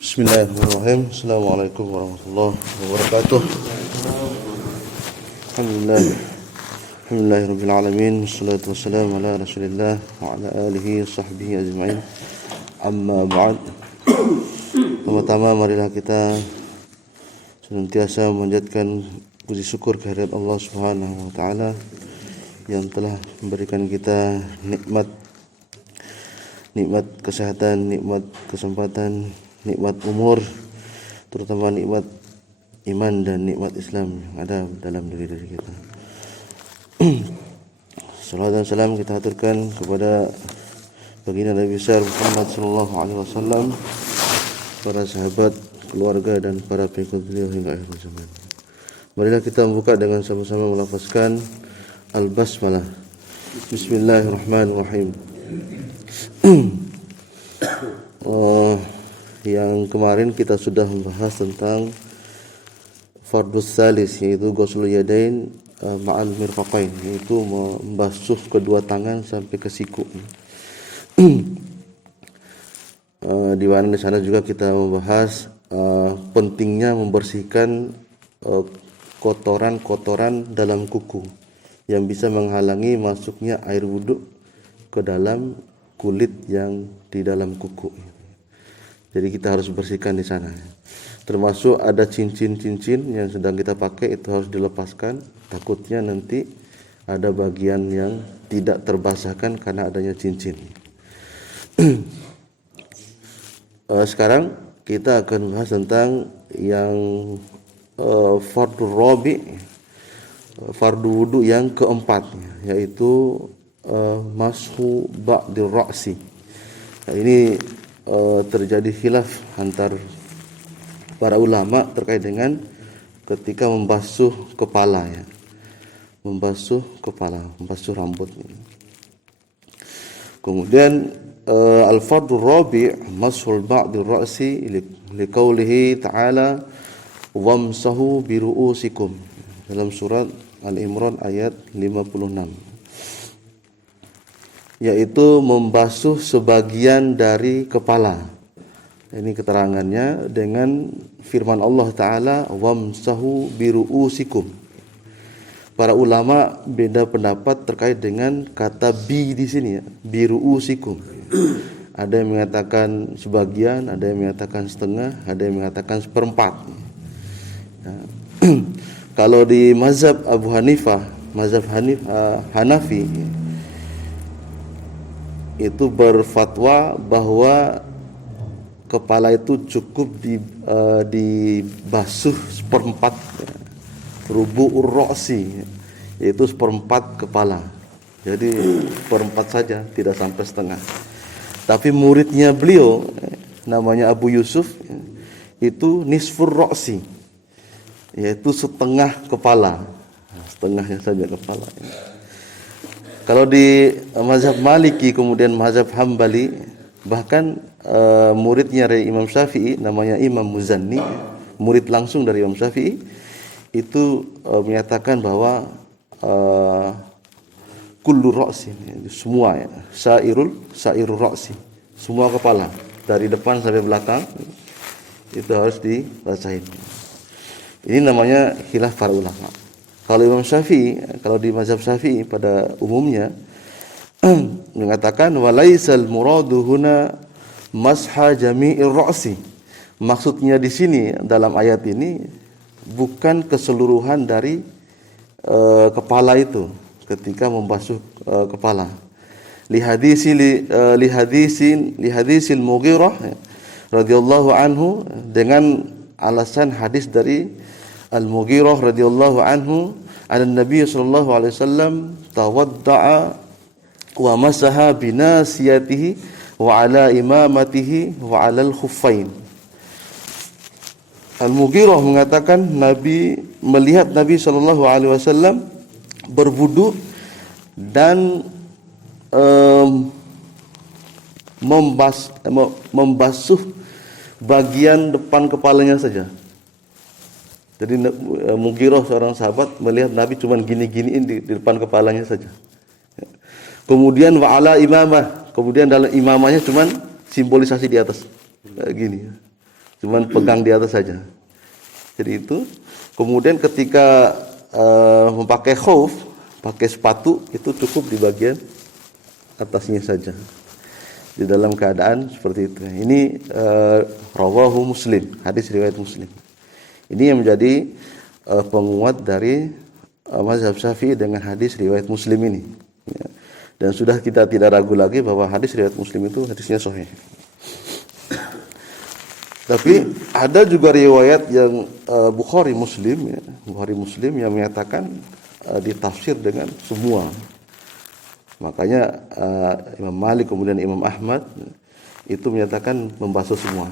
Bismillahirrahmanirrahim. Assalamualaikum warahmatullahi wabarakatuh. Alhamdulillahirabbil alamin. Wassalatu wassalamu ala Rasulillah wa ala alihi washabbihi ajma'in. Amma ba'd. Pertama marilah kita senantiasa memanjatkan puji syukur kehadirat Allah Subhanahu wa taala yang telah memberikan kita nikmat kesehatan, nikmat kesempatan, nikmat umur, terutama nikmat iman dan nikmat Islam yang ada dalam diri kita. Salawat dan salam kita aturkan kepada baginda Nabi besar Muhammad sallallahu alaihi wasallam, para sahabat, keluarga dan para pengikut beliau hingga akhir zaman. Marilah kita membuka dengan sama-sama melafazkan al-basmalah. Bismillahirrahmanirrahim. Yang kemarin kita sudah membahas tentang fardhus salis, yaitu ghuslul yadain ma'al mirfaqain, yaitu membasuh kedua tangan sampai ke siku. Di mana di sana juga kita membahas pentingnya membersihkan kotoran-kotoran dalam kuku yang bisa menghalangi masuknya air wudhu ke dalam kulit yang di dalam kuku. Jadi kita harus bersihkan di sana. Termasuk ada cincin-cincin yang sedang kita pakai, itu harus dilepaskan. Takutnya nanti ada bagian yang tidak terbasahkan karena adanya cincin. Sekarang kita akan bahas tentang yang fardhu rabi', fardu wudu yang keempat, yaitu mashu ba'dir ra'si. Nah, ini terjadi khilaf antar para ulama terkait dengan ketika membasuh kepala, ya. Membasuh kepala, membasuh rambut. Kemudian al-fardhu rabi' mashul ba'dir ra'si liqaulihi ta'ala wamsahu bi ru'usikum, dalam surat Al-Imran ayat 56. Yaitu membasuh sebagian dari kepala. Ini keterangannya dengan firman Allah Ta'ala wamsahu biru'usikum. Para ulama beda pendapat terkait dengan kata bi di sini, ya, biru'usikum. Ada yang mengatakan sebagian, ada yang mengatakan setengah, ada yang mengatakan seperempat. Nah, kalau di mazhab Abu Hanifah, mazhab Hanafi, itu berfatwa bahwa kepala itu cukup dibasuh seperempat, rubu'ur ra'si, yaitu seperempat kepala. Jadi seperempat saja, tidak sampai setengah. Tapi muridnya beliau namanya Abu Yusuf, itu nisfur ra'si, yaitu setengah kepala. Setengahnya saja kepala. Kalau di mazhab Maliki kemudian mazhab Hambali, bahkan muridnya dari Imam Syafi'i namanya Imam Muzanni, murid langsung dari Imam Syafi'i, itu menyatakan bahwa kullu ra'si, semua, ya, sairul ra'si, semua kepala dari depan sampai belakang itu harus dibasahin. Ini namanya khilaf para ulama. Kalau Imam Syafi'i, kalau di mazhab Syafi'i pada umumnya mengatakan walaisal muradu huna masha jami'ir ra'si. Maksudnya di sini dalam ayat ini bukan keseluruhan dari kepala itu ketika membasuh kepala. Li hadisil Mughirah radhiyallahu anhu, dengan alasan hadis dari Al-Mughirah radhiyallahu anhu, an-Nabi sallallahu alaihi wasallam tawadda'a wa masaha binasiyatihi wa ala imamatihi wa ala al-khuffain. Al-Mughirah mengatakan Nabi melihat Nabi sallallahu alaihi wasallam berwudu dan membasuh bagian depan kepalanya saja. Jadi Mughirah, seorang sahabat, melihat Nabi cuma gini-giniin di depan kepalanya saja. Kemudian wa'ala imamah, kemudian dalam imamahnya cuma simbolisasi di atas, gini. cuman pegang di atas saja. Jadi itu. Kemudian ketika memakai khauf, pakai sepatu, itu cukup di bagian atasnya saja. Di dalam keadaan seperti itu. Ini rawahu Muslim, hadis riwayat Muslim. Ini yang menjadi penguat dari mazhab Syafi'i dengan hadis riwayat Muslim ini. Ya. Dan sudah kita tidak ragu lagi bahwa hadis riwayat Muslim itu hadisnya sahih. Tapi ada juga riwayat yang Bukhari Muslim yang menyatakan ditafsir dengan semua. Makanya Imam Malik kemudian Imam Ahmad itu menyatakan membasuh semua.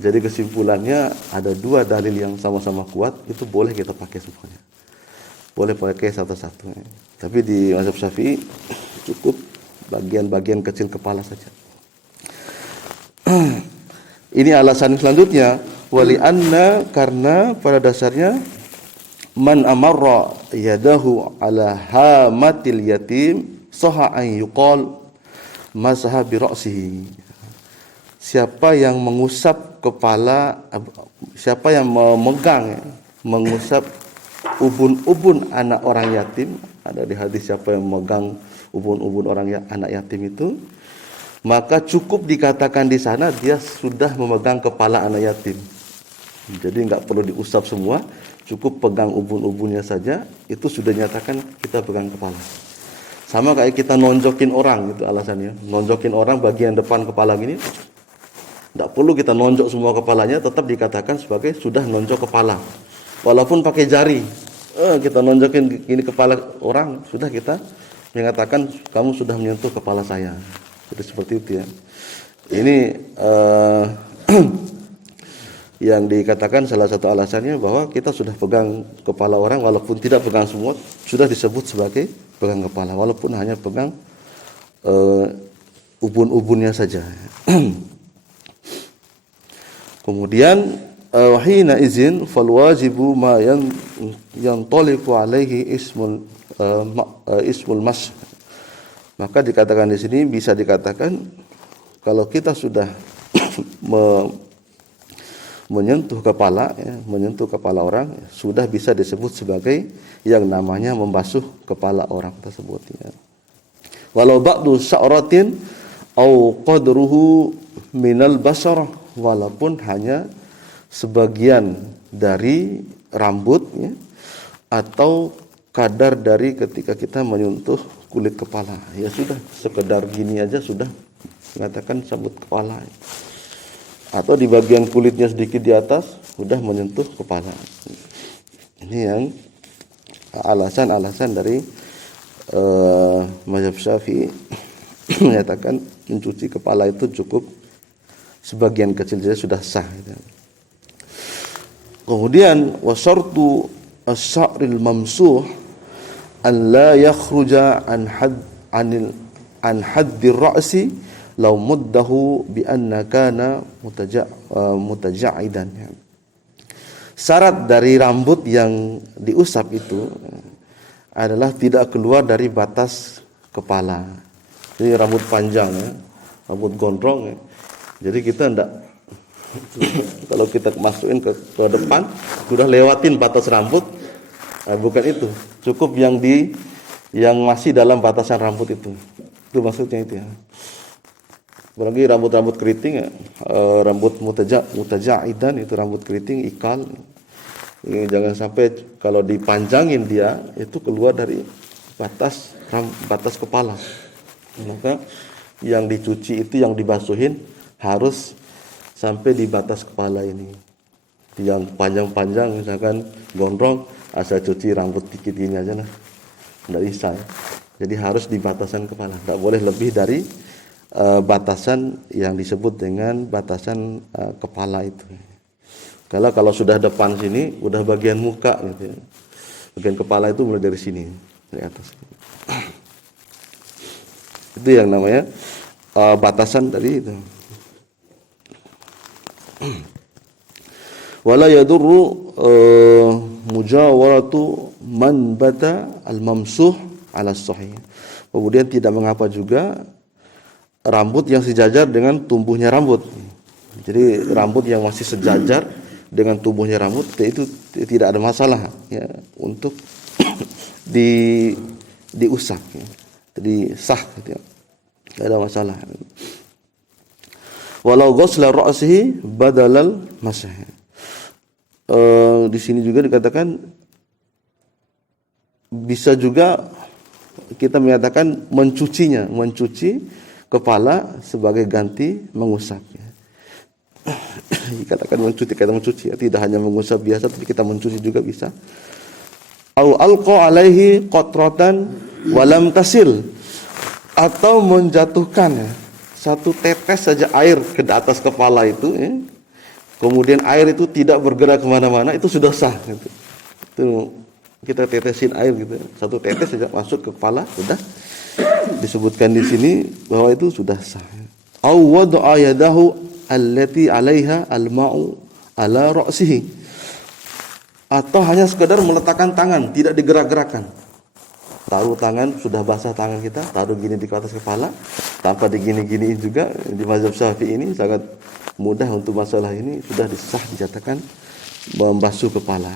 Jadi kesimpulannya ada dua dalil yang sama-sama kuat, itu boleh kita pakai semuanya. Boleh pakai satu-satu. Tapi di mazhab Syafi'i cukup bagian-bagian kecil kepala saja. Ini alasan selanjutnya, wali anna, karena pada dasarnya man amarra yadahu ala hamatil yatim saha an yuqal masaha bi ra'sihi. Siapa yang mengusap kepala, siapa yang mengusap ubun-ubun anak orang yatim, ada di hadis siapa yang memegang ubun-ubun anak yatim itu, maka cukup dikatakan di sana dia sudah memegang kepala anak yatim. Jadi enggak perlu diusap semua, cukup pegang ubun-ubunnya saja, itu sudah nyatakan kita pegang kepala. Sama kayak kita nonjokin orang, itu alasannya. Nonjokin orang bagian depan kepala gini, enggak perlu kita nonjok semua kepalanya, tetap dikatakan sebagai sudah nonjok kepala. Walaupun pakai jari, kita nonjokin gini kepala orang, sudah kita menyatakan kamu sudah menyentuh kepala saya. Jadi seperti itu ya. Ini yang dikatakan salah satu alasannya bahwa kita sudah pegang kepala orang, walaupun tidak pegang semua, sudah disebut sebagai pegang kepala, walaupun hanya pegang ubun-ubunnya saja. Kemudian wahina izin fal wajibu ma yantaliqu alaihi ismul mas. Maka dikatakan di sini, bisa dikatakan kalau kita sudah menyentuh kepala, ya, menyentuh kepala orang, ya, sudah bisa disebut sebagai yang namanya membasuh kepala orang tersebut. Ya. Walau ba'du sya'ratin au qadruhu minal basarah, walaupun hanya sebagian dari rambut, ya, atau kadar dari ketika kita menyentuh kulit kepala, ya sudah sekedar gini aja sudah mengatakan sabut kepala, atau di bagian kulitnya sedikit di atas sudah menyentuh kepala. Ini yang alasan-alasan dari mazhab Syafi'i menyatakan mencuci kepala itu cukup sebagian kecil saja sudah sah. Kemudian wasartu as-sa'ril mamsuh an la yakhruja an haddir ra'si law muddahu bi anna kana mutaja'idan. Syarat dari rambut yang diusap itu adalah tidak keluar dari batas kepala. Ini rambut panjang, ya, rambut gondrong, ya. Jadi kita enggak kalau kita masukin ke depan sudah lewatin batas rambut. Bukan itu, cukup yang masih dalam batasan rambut itu maksudnya itu ya. Apalagi rambut-rambut keriting, ya, rambut mutaja'idan itu rambut keriting ikal. Ini jangan sampai kalau dipanjangin dia itu keluar dari batas kepala. Maka yang dicuci itu, yang dibasuhin harus sampai di batas kepala ini. Yang panjang-panjang misalkan gondrong, asal cuci rambut dikit gini aja lah, nggak bisa. Jadi harus di batasan kepala, nggak boleh lebih dari batasan yang disebut dengan batasan kepala itu. Kalau sudah depan sini, udah bagian muka gitu ya. Bagian kepala itu mulai dari sini, dari atas. Itu yang namanya batasan tadi itu. Wala yadurru mujawaratu man bata al-mamsuh ala sahih. Kemudian tidak mengapa juga rambut yang sejajar dengan tumbuhnya rambut. Jadi rambut yang masih sejajar dengan tubuhnya rambut itu tidak ada masalah ya untuk diusap ya. Jadi sah gitu ya. Tidak ada masalah. Walau ghusla ra'sihi badalal masah. Di sini juga dikatakan bisa juga kita menyatakan mencuci kepala sebagai ganti mengusap ya. Dikatakan mencuci ya, tidak hanya mengusap biasa tapi kita mencuci juga bisa. Au alqa alaihi qatratan walam tasil, atau menjatuhkan ya, satu tetes saja air ke atas kepala itu ya. Kemudian air itu tidak bergerak kemana-mana, itu sudah sah gitu. Itu kita tetesin air gitu, satu tetes saja masuk ke kepala sudah disebutkan di sini bahwa itu sudah sah. Au wada'a yadahu allati 'alaiha al-ma'u ala ra'sihi, atau hanya sekedar meletakkan tangan, tidak digerak-gerakkan. Taruh tangan, sudah basah tangan kita, taruh gini di atas kepala tanpa digini-giniin juga. Di mazhab Syafi'i ini sangat mudah untuk masalah ini, sudah disah dinyatakan membasuh kepala.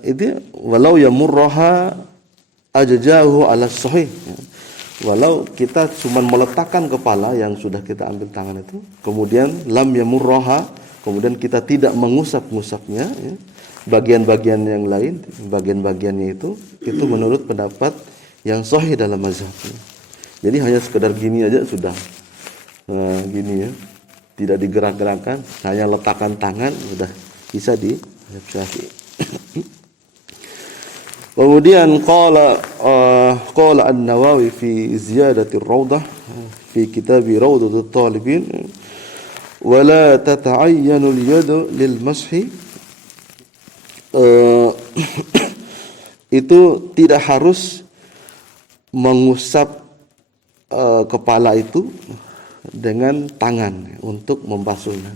Itu walau yamurraha ajjahu ala sahih. Walau kita cuma meletakkan kepala yang sudah kita ambil tangan itu, kemudian lam yamurraha, kemudian kita tidak mengusap-ngusapnya ya, bagian-bagian yang lain, bagian-bagiannya itu menurut pendapat yang sahih dalam mazhab. Jadi hanya sekedar gini aja sudah, gini ya, tidak digerak-gerakkan, hanya letakkan tangan sudah bisa di mazhab Syafi'i. Kemudian qala An-Nawawi fi Ziyadatir Rawdah fi kitab Rawdatul Talibin, wala tata'ayyanu al-yadu lil mashi, itu tidak harus mengusap kepala itu dengan tangan untuk membasuhnya.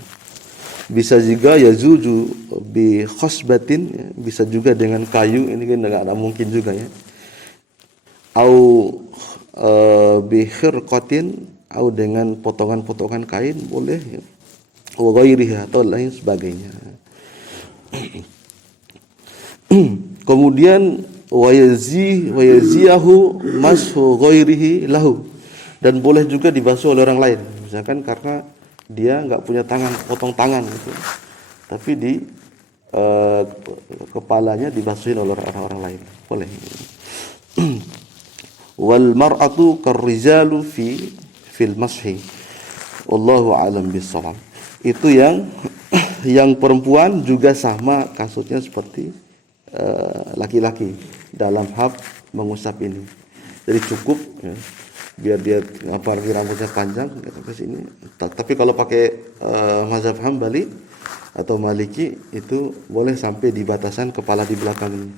Bisa juga yazuju bi khasbatin ya, bisa juga dengan kayu, ini kan enggak mungkin juga ya. Au bi khirqatin, au dengan potongan-potongan kain boleh ya. Wa ghairiha atau lain sebagainya. Kemudian wayaziyahu mashu ghairihi lahu, dan boleh juga dibasuh oleh orang lain, misalkan karena dia enggak punya tangan, potong tangan gitu, tapi di kepalanya dibasuhin oleh orang lain, boleh. Wal mar'atu karrijalu fil mashi, wallahu a'lam bissawab. Itu yang perempuan juga sama kasusnya seperti laki-laki dalam hal mengusap ini. Jadi cukup ya, biar dia apalagi rambutnya panjang ke sini. Tapi kalau pakai mazhab Hambali atau Maliki itu boleh sampai di batasan kepala di belakang ini.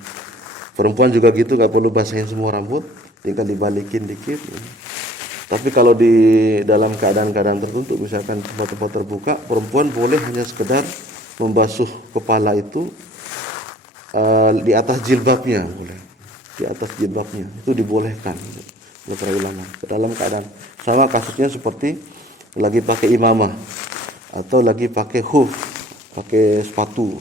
Perempuan juga gitu, enggak perlu basahin semua rambut, tinggal dibalikin dikit ya. Tapi kalau di dalam keadaan-keadaan tertentu, misalkan tempat-tempat terbuka, perempuan boleh hanya sekedar membasuh kepala itu di atas jilbabnya, boleh. Di atas jilbabnya itu dibolehkan oleh para ulama. Dalam keadaan sama kasusnya seperti lagi pakai imamah atau lagi pakai khuf, pakai sepatu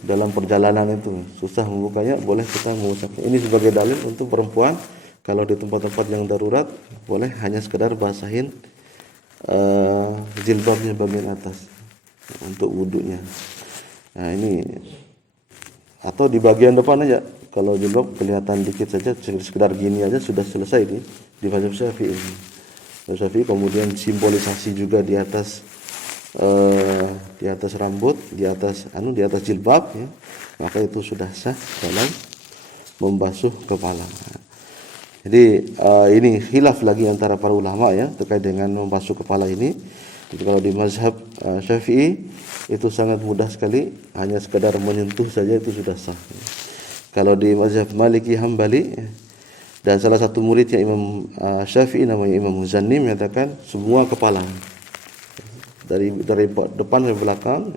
dalam perjalanan itu susah membukanya, boleh kita mengusapnya. Ini sebagai dalil untuk perempuan kalau di tempat-tempat yang darurat boleh hanya sekedar basahin jilbabnya bagian atas untuk wudunya. Nah ini, atau di bagian depan aja, kalau jilbab kelihatan dikit saja, sekedar gini aja sudah selesai di mazhab Syafi'i. Syafi'i kemudian simbolisasi juga di atas rambut, di atas jilbab ya, maka itu sudah sah dalam membasuh kepala. Jadi ini khilaf lagi antara para ulama ya terkait dengan membasuh kepala ini. Jadi kalau di mazhab Syafi'i itu sangat mudah sekali, hanya sekadar menyentuh saja itu sudah sah. Kalau di mazhab Maliki Hambali dan salah satu muridnya Imam Syafi'i namanya Imam Muzanni menyatakan semua kepala dari depan sampai belakang.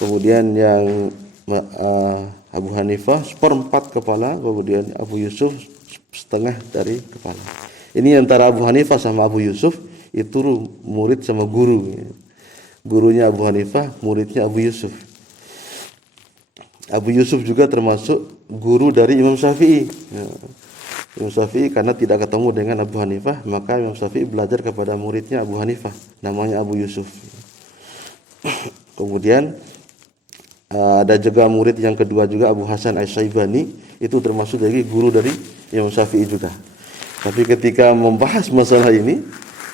Kemudian yang Abu Hanifah seperempat kepala, kemudian Abu Yusuf setengah dari kepala. Ini antara Abu Hanifah sama Abu Yusuf, itu murid sama guru. Gurunya Abu Hanifah, muridnya Abu Yusuf. Abu Yusuf juga termasuk guru dari Imam Syafi'i. Imam Syafi'i karena tidak ketemu dengan Abu Hanifah, maka Imam Syafi'i belajar kepada muridnya Abu Hanifah, namanya Abu Yusuf. Kemudian ada juga murid yang kedua juga Abu Hasan Asy-Syaibani, itu termasuk dari guru dari Imam Syafi'i juga. Tapi ketika membahas masalah ini,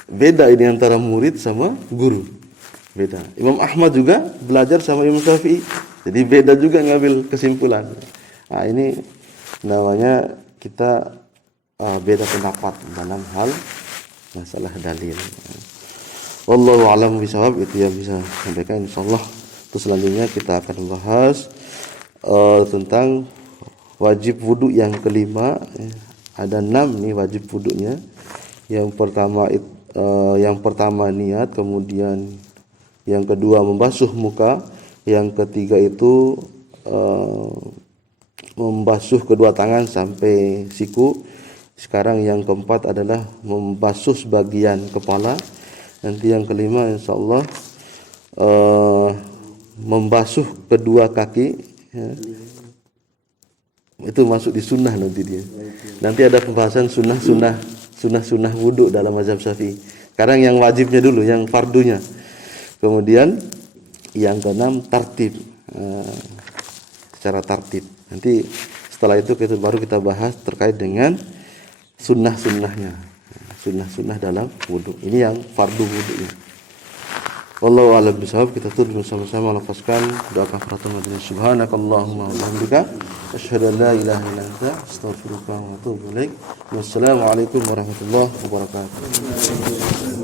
beda ini antara murid sama guru. Beda. Imam Ahmad juga belajar sama Imam Syafi'i. Jadi beda juga ngambil kesimpulan. Nah, ini namanya kita beda pendapat dalam hal masalah dalil. Wallahu a'lam bishawab, itu yang bisa sampaikan insyaallah. Terus selanjutnya kita akan membahas tentang wajib wudu yang kelima. Ada 6 nih wajib wudunya. Yang pertama niat, kemudian yang kedua membasuh muka, yang ketiga itu membasuh kedua tangan sampai siku. Sekarang yang keempat adalah membasuh sebagian kepala. Nanti yang kelima insyaallah membasuh kedua kaki, ya. Itu masuk di sunnah nanti dia. Nanti ada pembahasan sunnah wudu dalam mazhab Syafi'i. Sekarang yang wajibnya dulu, yang fardunya. Kemudian yang keenam tartib, secara tartib. Nanti setelah itu baru kita bahas terkait dengan sunnah-sunnahnya, sunnah dalam wudu. Ini yang fardu wudunya. Wallahu a'lam bishawab. Kita tutup bersama-sama lafazkan doa kafaratul majlis. Subhanakallahumma wa bihamdika asyhadu an la ilaha illa anta astaghfiruka wa atubu ilaik. Wassalamu alaikum warahmatullahi wabarakatuh.